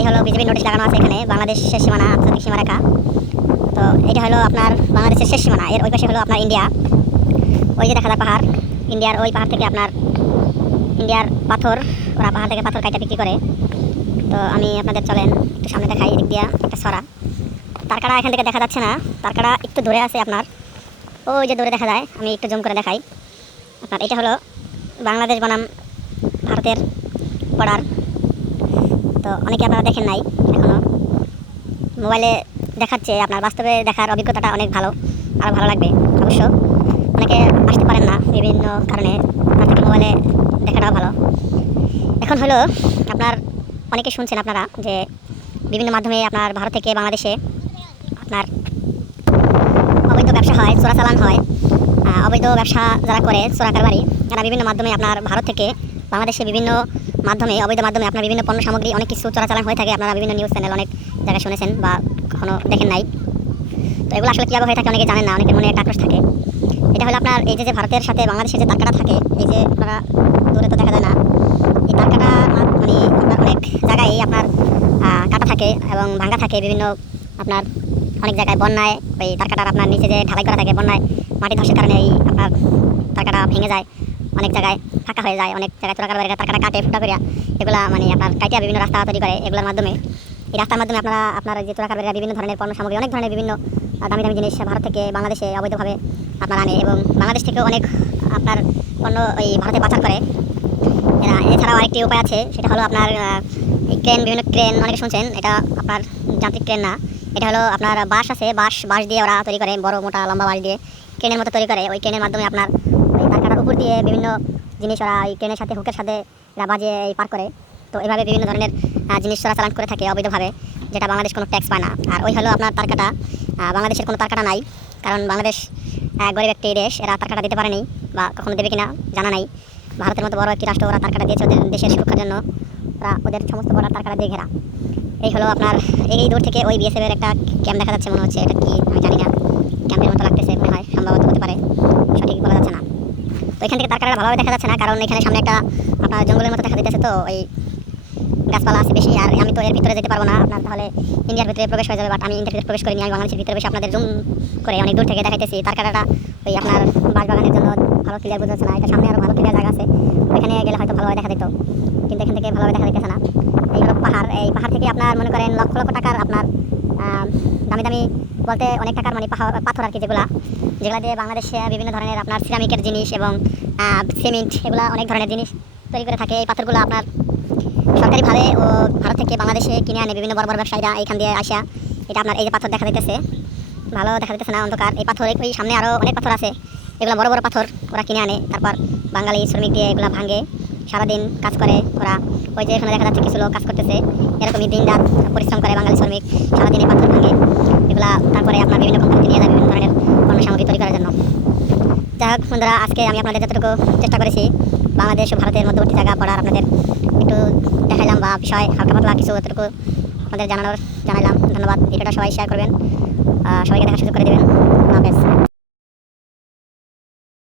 এই হলো BJP notice লাগানো আছে এখানে, বাংলাদেশের সীমানা, আন্তর্জাতিক সীমারেখা। তো এটা হলো আপনার বাংলাদেশের শেষ সীমানা। এর ওই পাশে হলো আপনার ইন্ডিয়া। ওই যে দেখা যায় পাহাড়, ইন্ডিয়ার ওই পাহাড় থেকে আপনার ইন্ডিয়ার পাথর, ওরা পাহাড় থেকে পাথর কাটা বিক্রি করে। তো আমি আপনাদের চলেন একটু সামনে দেখাই, এদিক দিয়া একটা সরা। তারকাটা এখান থেকে দেখা যাচ্ছে না, তারকাটা একটু দূরে আছে আপনার, ওই যে দূরে দেখা যায়। আমি একটু জুম করে দেখাই আপনার। এটা হলো বাংলাদেশ বনাম ভারতের বর্ডার। তো অনেকে আপনারা দেখেন নাই এখনও, মোবাইলে দেখাচ্ছে, আপনার বাস্তবে দেখার অভিজ্ঞতাটা অনেক ভালো, আরও ভালো লাগবে অবশ্য। অনেকে আসতে পারেন না বিভিন্ন কারণে, তার থেকে মোবাইলে দেখাটাও ভালো। এখন হলো আপনার অনেকে শুনছেন আপনারা যে বিভিন্ন মাধ্যমে আপনার ভারত থেকে বাংলাদেশে আপনার অবৈধ ব্যবসা হয়, চোরাচালান হয়। অবৈধ ব্যবসা যারা করে, চোরা কারবারি, তারা বিভিন্ন মাধ্যমে আপনার ভারত থেকে বাংলাদেশে বিভিন্ন মাধ্যমে, অবৈধ মাধ্যমে আপনার বিভিন্ন পণ্য সামগ্রী অনেক কিছু চোরাচালান হয়ে থাকে। আপনারা বিভিন্ন নিউজ চ্যানেল অনেক জায়গায় শুনেছেন বা কখনো দেখেন নাই। তো এগুলো আসলে কীভাবে হয়ে থাকে অনেকে জানেন না, অনেকের মনে একটা আক্রোশ থাকে। এটা হলো আপনার এই যে ভারতের সাথে বাংলাদেশের যে তারকাটা থাকে, এই যে আপনারা দূরে তো দেখা যায় না, এই তারকাটা মানে আপনার অনেক জায়গায় আপনার কাটা থাকে এবং ভাঙা থাকে। বিভিন্ন আপনার অনেক জায়গায় বন্যায় ওই তারকাটার আপনার নিচে যে ঢালাই করা থাকে, বন্যায় মাটি ধসের কারণে এই আপনার তারকাটা ভেঙে যায়, অনেক জায়গায় ফাঁকা হয়ে যায়। অনেক জায়গায় চোরাকারবারিরা তারকাটা কাটে ফুটা করিয়া, এগুলা মানে আপনার কাটিয়া বিভিন্ন রাস্তা তৈরি করে। এগুলোর মাধ্যমে, এই রাস্তার মাধ্যমে আপনার যে চোরাকারবারিরা বিভিন্ন ধরনের পণ্য সামগ্রী, অনেক ধরনের বিভিন্ন দামি দামি জিনিস ভারত থেকে বাংলাদেশে অবৈধভাবে আপনার আনে এবং বাংলাদেশ থেকেও অনেক আপনার পণ্য ওই ভারতে পাচার করে এরা। এছাড়াও আরেকটি উপায় আছে, সেটা হলো আপনার ক্রেন, বিভিন্ন ক্রেন অনেকে শুনছেন, এটা আপনার যান্ত্রিক ক্রেন না, এটা হলো আপনার বাঁশ আছে, বাঁশ দিয়ে ওরা তৈরি করে, বড় মোটা লম্বা বাঁশ দিয়ে ক্রেনের মতো তৈরি করে। ওই ক্রেনের মাধ্যমে আপনার ওই তারকাটার উপর দিয়ে বিভিন্ন জিনিস ওরা ওই ক্রেনের সাথে, হুকের সাথে এরা বাজিয়ে পার করে। তো এইভাবে বিভিন্ন ধরনের জিনিস চোরাচালান করে থাকে অবৈধভাবে, যেটা বাংলাদেশ কোনো ট্যাক্স পায় না। আর ওই হলো আপনার তারকাটা, বাংলাদেশের কোনো তারকাটা নাই, কারণ বাংলাদেশ গরিব একটি দেশ, এরা তারকাটা দিতে পারেনি বা কখনো দেবে কিনা জানা নাই। ভারতের মতো বড় একটি রাষ্ট্র, ওরা তারকাটা দিয়েছে ওদের দেশের সুরক্ষার জন্য, ওরা ওদের সমস্ত বর্ডার তারকাটা দিয়ে ঘেরা। এই হলো আপনার এই দূর থেকে ওই বিএসএফ এর একটা ক্যাম্প দেখা যাচ্ছে, মনে হচ্ছে এটা কি আমি জানি না, ক্যাম্পের মতো লাগতেছে মনে হয়, সম্ভবত হতে পারে, সঠিক বলা যাচ্ছে না। তো এখান থেকে তারকাটা ভালোভাবে দেখা যাচ্ছে না, কারণ এখানে সামনে একটা আপনার জঙ্গলের মতো দেখা দিতেছে, তো ওই গাছপালা আছে বেশি। আর আমি তো এর ভিতরে যেতে পারবো না, আপনার তাহলে ইন্ডিয়ার ভিতরে প্রবেশ হয়ে যাবে। বাট আমি ইন্ডিয়ার ভিতরে প্রবেশ করিনি, আমি বাংলাদেশের ভিতরে বসে আপনাদের জুম করে অনেক দূর থেকে দেখাইতেছি। তারকাটা ওই আপনার বাঁশবাগানের জন্য ভালো ক্লিয়ার বোঝা যাচ্ছে না, এটা সামনে আরও ভালো ক্লিয়ার জায়গা আছে, ওইখানে গেলে হয়তো ভালোভাবে দেখা দিত, কিন্তু এখান থেকে ভালোভাবে দেখা দিতেছে না। এই হলো পাহাড়, এই পাহাড় থেকে আপনার মনে করেন লক্ষ লক্ষ টাকার আপনার দামি দামি বলতে অনেক টাকার মানে পাথর আর কি, যেগুলা দিয়ে বাংলাদেশে বিভিন্ন ধরনের আপনার সিরামিকের জিনিস এবং সিমেন্ট, এগুলা অনেক ধরনের জিনিস তৈরি করে থাকে। এই পাথরগুলো আপনার সরকারিভাবে ও ভারত থেকে বাংলাদেশে কিনে আনে বিভিন্ন বড় বড় ব্যবসায়ীরা এইখান দিয়ে আসা। এটা আপনার এই যে পাথর দেখা দিতেছে, ভালো দেখা দিতেছে না, অন্ধকার। এই পাথর, ওই সামনে আরও অনেক পাথর আছে, এগুলো বড় বড় পাথর ওরা কিনে আনে, তারপর বাঙালি শ্রমিক দিয়ে এগুলো ভাঙে, সারাদিন কাজ করে ওরা। ওই যে এখানে দেখা যাচ্ছে কিছু লোক কাজ করতেছে, এরকমই দিন রাত পরিশ্রম করে বাঙালি শ্রমিক, সারাদিনে পাথর ভাঙে এগুলা, তারপরে আপনার বিভিন্ন কোম্পানিতে নিয়ে যায় বিভিন্ন ধরনের পণ্য সামগ্রী তৈরি করার জন্য। যাই হোক বন্ধুরা, আজকে আমি আপনাদের যতটুকু চেষ্টা করেছি বাংলাদেশ ও ভারতের মধ্যবর্তী জায়গা বর্ডার আপনাদের একটু দেখাইলাম, বা বিষয় হালকা পাতলা কিছু যতটুকু আপনাদের জানালাম। ধন্যবাদ। ভিডিওটা সবাই শেয়ার করবেন, সবাইকে দেখার সুযোগ করে দেবেন। আল্লাহ হাফেজ।